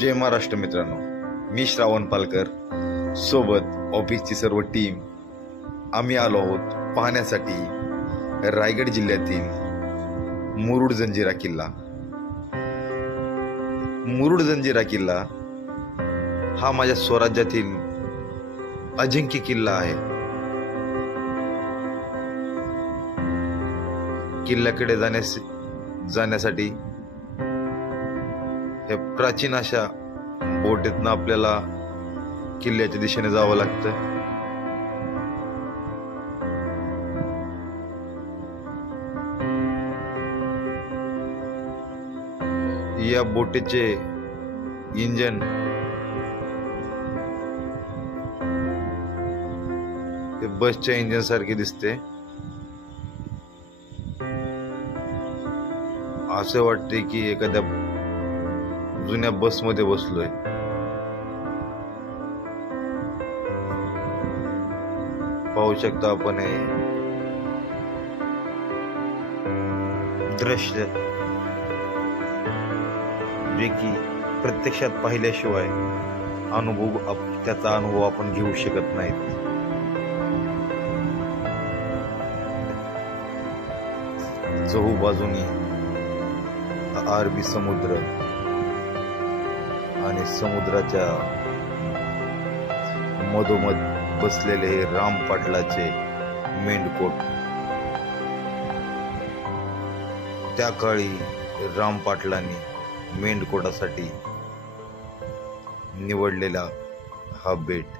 जय महाराष्ट्र मित्रांनो, मी श्रावण पालकर सोबत ऑफिसची सर्व टीम आम्ही आलो आहोत पाहण्यासाठी रायगड जिल्ह्यातील मुरुड जंजिरा किल्ला। मुरुड जंजिरा किल्ला हा माझ्या स्वराज्यातील अजिंक्य किल्ला आहे। किल्ल्याकडे जाण्यासाठी हे प्राचीन अशा बोटीतनं आपल्याला किल्ल्याच्या दिशेने जावं लागतं। या बोटीचे इंजन हे बसच्या इंजन सारखे दिसते। असे वाटते की एखाद्या जुन्या बस मध्ये बसलोय। पाहू शकता आपण हे दृश्य, जे की प्रत्यक्षात पाहिल्याशिवाय त्याचा अनुभव आपण घेऊ शकत नाहीत। चहू बाजूनी अरबी समुद्र आणि समुद्राच्या मधोमध बसलेले हे राम पाटलाचे मेंढकोट। त्या काळी राम पाटलांनी मेंढकोटासाठी निवडलेला हा बेट।